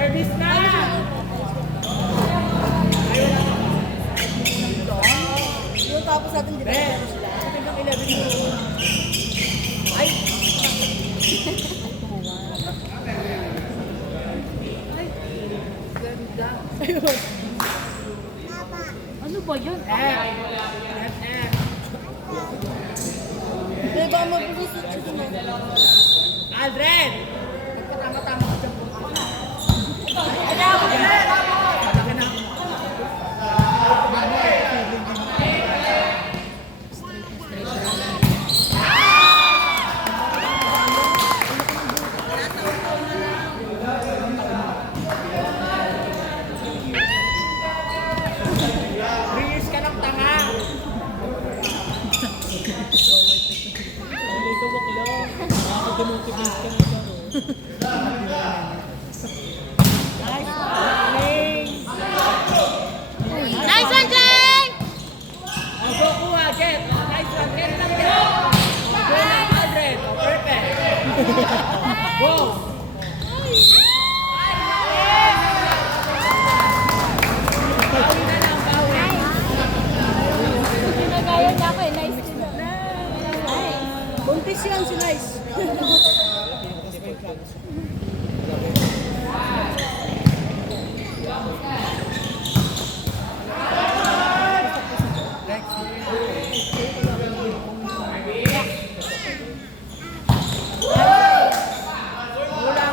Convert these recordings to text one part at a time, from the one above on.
Service na! Yung tapos natin dito. Hanggang 11 mo. Ay! Ganda. Ayun. Ano ba yun? Diba mabulisit siya dun? Aldred! Nagpatama-tama ka dyan po. Release ka ng tanga! Nice one, Jay! Go, kuha, get! Nice one, get lang yan! Go lang, Aldred! Perfect! Go! Bawi na lang, bawi! Ginagaya niya ako eh. Nice din. Buntis yan si Nice.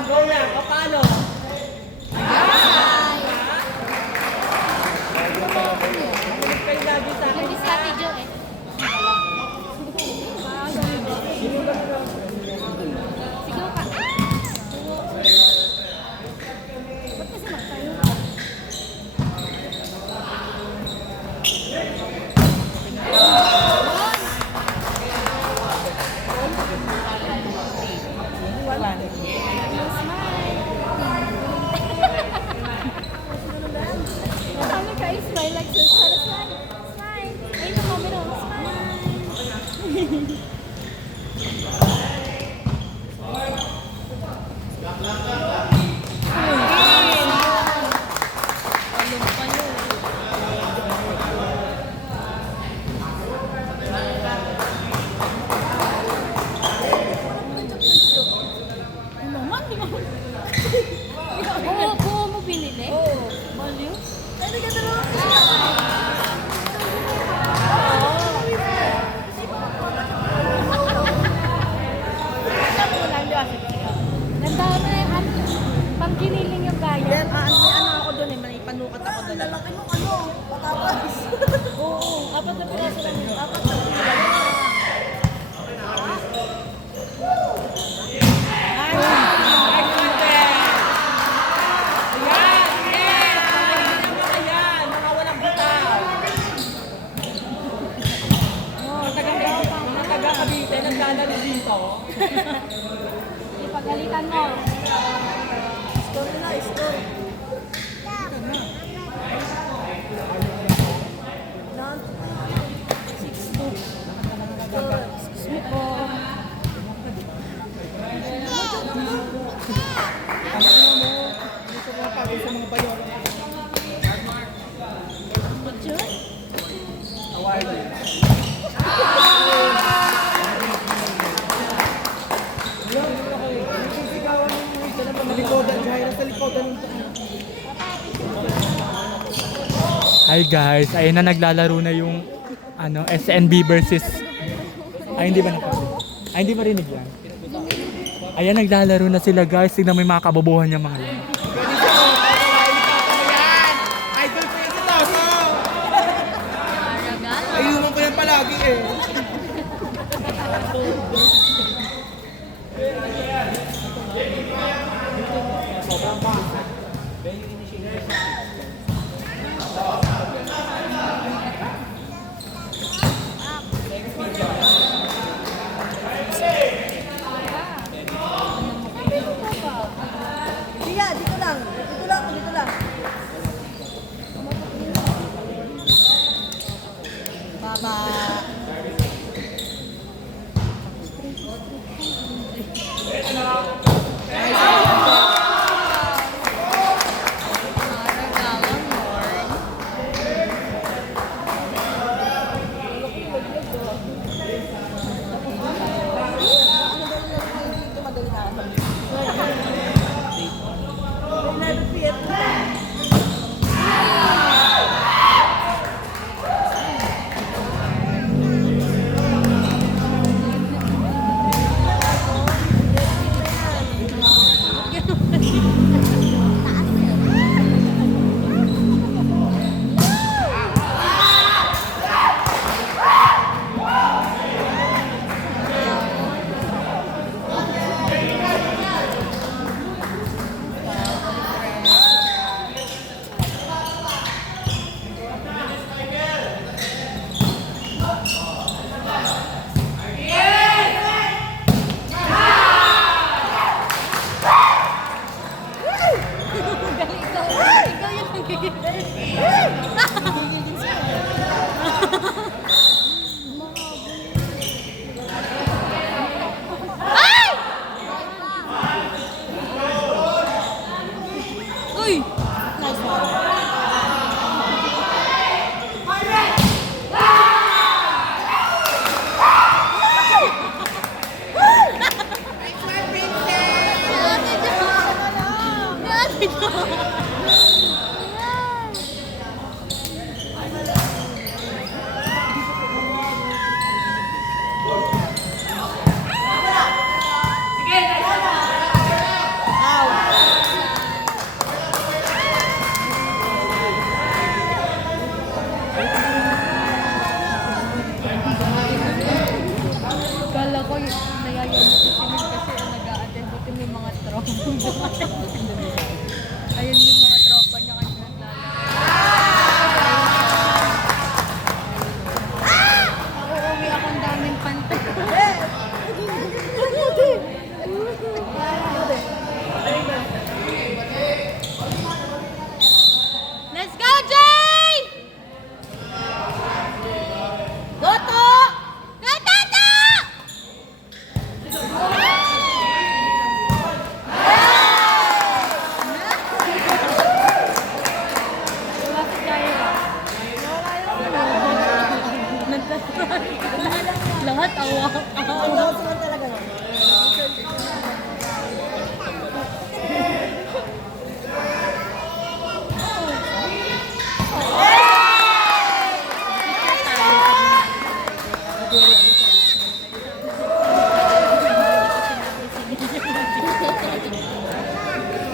Go lang! O, paano? Makinig kayo lagi sa akin. Hindi sa video eh. Sigaw ka. Ba't kasi magtayo? Sabi ka, smile like this. Para smile. Smile. Ayun ang camera. Smile. Ano naman? Di ba? Buo mo binili? Oo. Baliw? Ano ka dalawa? Alam mo lang, di ba? Nandahan na yung ano, pang giniling yung gaya. Yan, may ano ako dun eh. May panukat ako dun. Lalaki mo ano? Patapas. Oo, apat na piraso lang yun. Apat na pila. Nice one, Dre! Ayan! Yes! Ayan! Mga walang bitaw! Mga taga-Cavite, naglalaro dito. Ipagalitan mo. Score na, score. Nan. 6-2. Excuse me po. Dito mga pagod sa mga bayo. Picture? Hi guys, ayun na naglalaro na yung SNB versus hindi ba hindi marinig yan. Ayan naglalaro na sila guys. Tignan mo yung mga kabobohan niya mga yan. Idol ko yung ito! Ayuman ko yan palagi eh. Di ka Ayun yung mga tropa niya kanina naglalaro. Uuwi ako ang daming pantay. Let's go, Jay! Goto! Go, Tata! Lahat awak. Ang goto lang talaga no?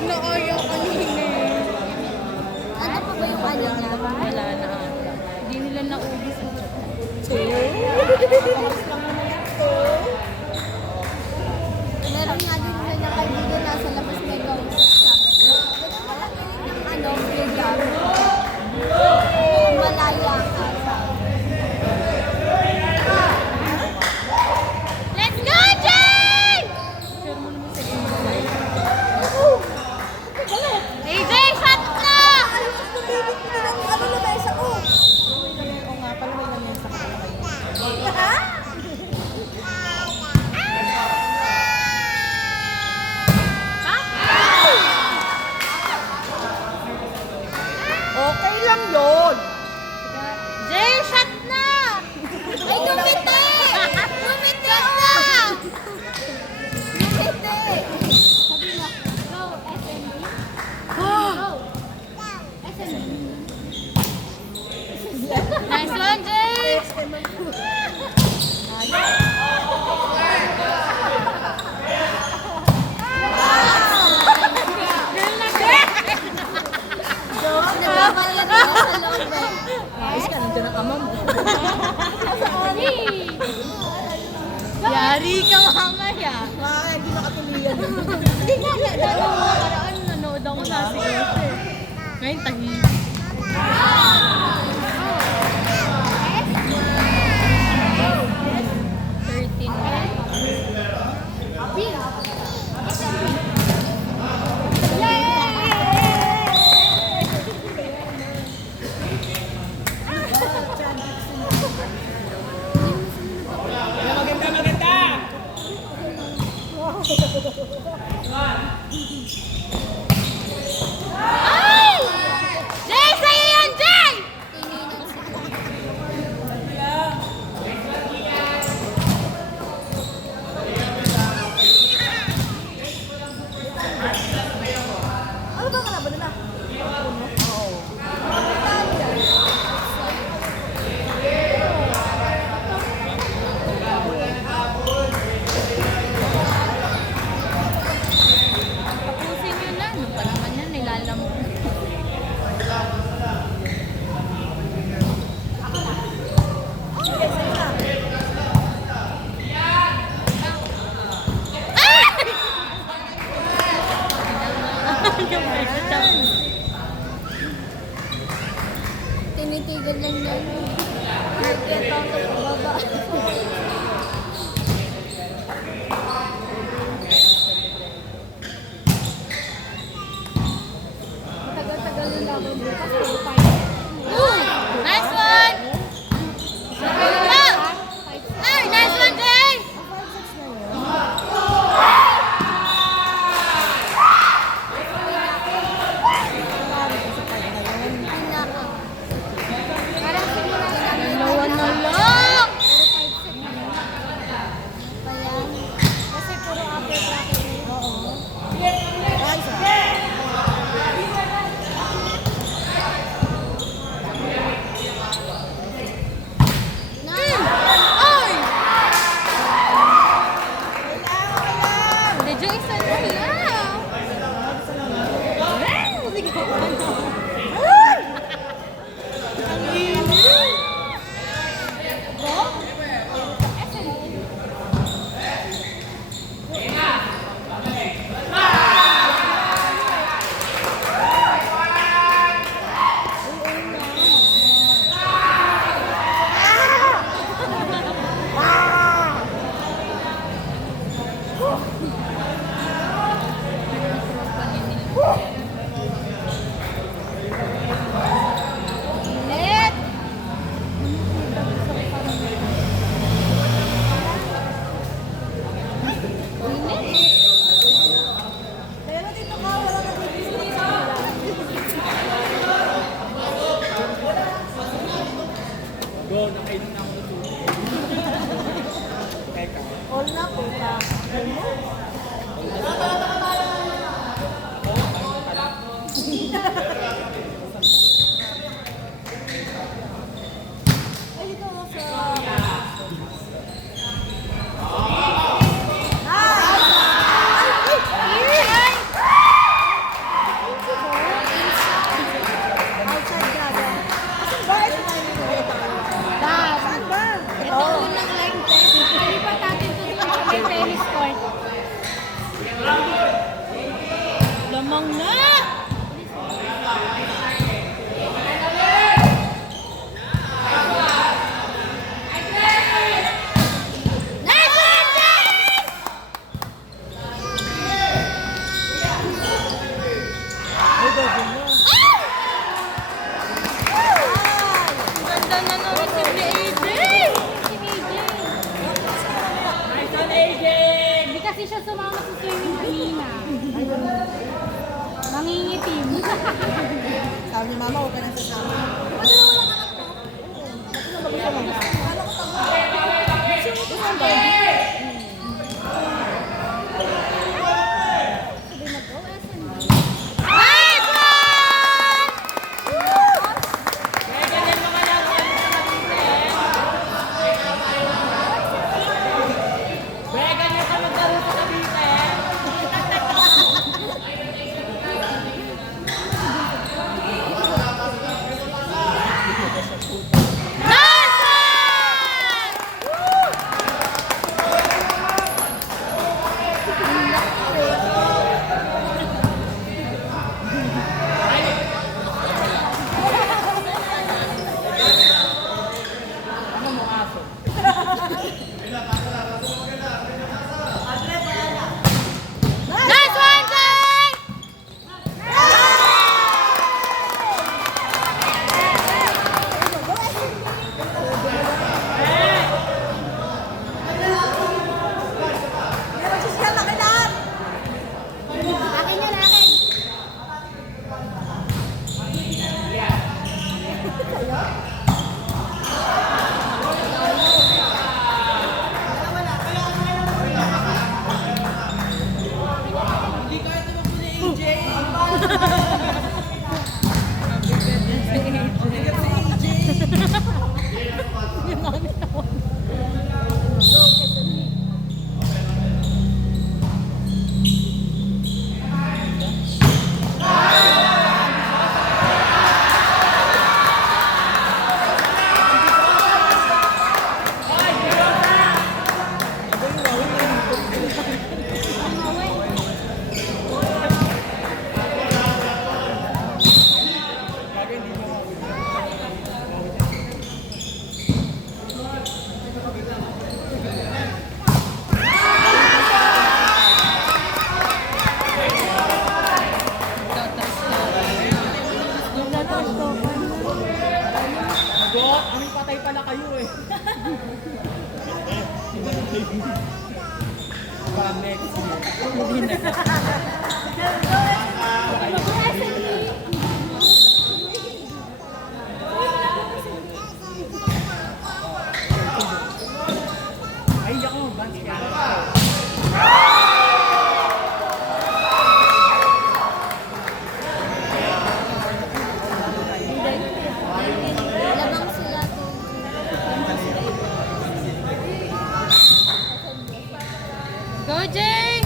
Naayaw kanina eh. Ano pa ba yung ano niya? Wala na. Hindi nila naubos. Meron nga din na nakaibigan nasa labas may kausap sa akin. Ganun malaki ng ano, freedom. Malaya ka. Let's go, Jay! AJ, shot na! Ano na mesa ko? Oo nga, pala may lamesa ka pala kayo. Ha? Okay lang yun. Jay, shot na! Ay, gumiti! Gumiti na! Gumiti! Sabi mo, go, SMB. Go! SMB. Nice one, Jay! Nagbabalag ako sa loob eh. Ayos ka, nandiyan ang ama mo. Sorry! Yari ka mamaya. Ay, hindi nakatuloyan. Hindi nga, paraan nanood ako sa seryoso eh. Ngayon, tahimik. Ay! Jay, sa'yo yun, Jay! Ano ba kalaban nila? Tapusin yun na. Ano pa naman yan? Nilalamok. Tinitigan lang niya. Nakikita ako sa baba. Matagal-tagal yung laban bukas. Nice one! Go! Ay, nice one, Jay! Dalawa na lang! Init! Pero dito ka, wala na Go, nakainom na ako ng tubig. Teka. all na po ka. Ay, dito ako sa... Outside dragon. Asan ba? Ito na yung Dad, Saan ba? ito unang line test. Hindi pa natin tutunan may tennis court. Lamang na! Ganda na naman si AJ! Si AJ. Nice one, AJ! Hindi kasi siya sumama sa swimming kanina. Nangingitim. Sabi ni Mama, huwag ka nang sasama. Kaya ganyan mga laruan sa Cavite. Kaya ganyan ka maglaro sa Cavite. Nice one, Jay! Akin yan, akin. Dot, aming patay pala kayo eh. Para next year. Hindi na. Ay, ako mag-bands ka. Lamang sila to. Go, Jay!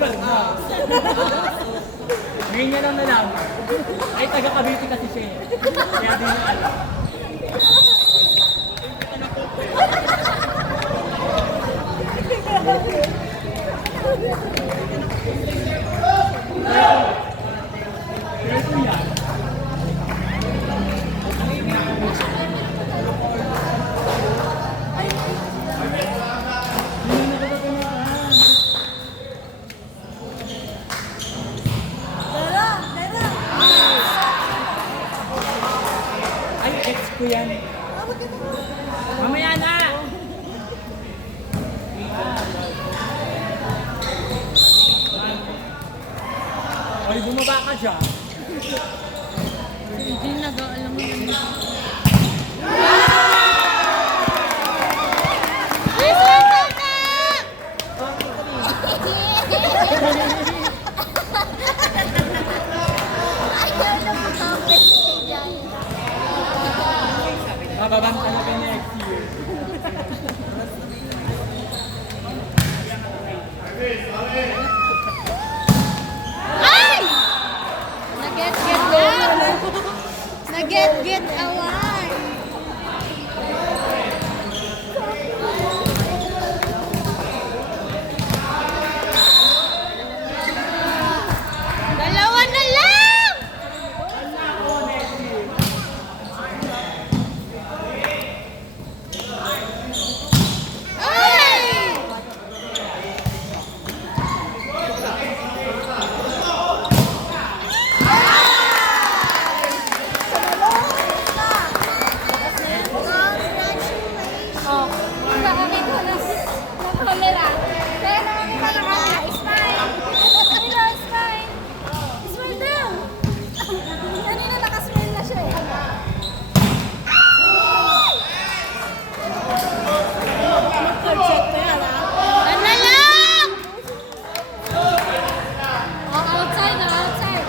lugar na. Ngayon niya lang nalaman. Ay, taga Cavite kasi siya eh. Kaya di niya alam. Pero kuya, ay, ex ko yan. Mamaya na! Ay, bumaba ka dyan. Hindi nag-aalam mo yun. Ayaw na makapit dyan. Mababanta na ka next year. Ay! Nag-get-get lang. Nag-get-get away. Dalawa na lang! Ay! Oh, sa akin ko na camera. Kaya naman kita ng camera. Smile! Hello, smile! Smile daw! Kanina nakasmile na siya eh. Ano lang? Oh, outside na, outside.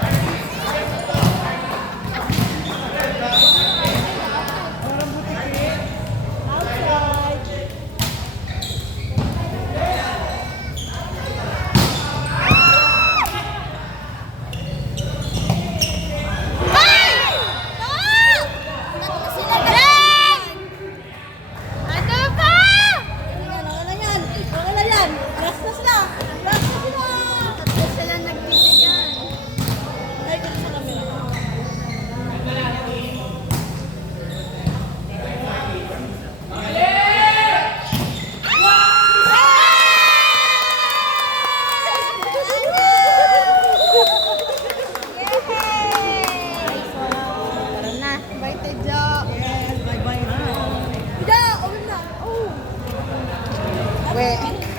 Ay! Ah! Ano sila dyan? Ano ba? Okay na yan. Lastas na. Lastas na. Tatlo sila nagbibigyan. Ay, dito sa camera. Tara na. Bye, Tejo. Yes, bye-bye na. Tejo, uwi na. Oh. We.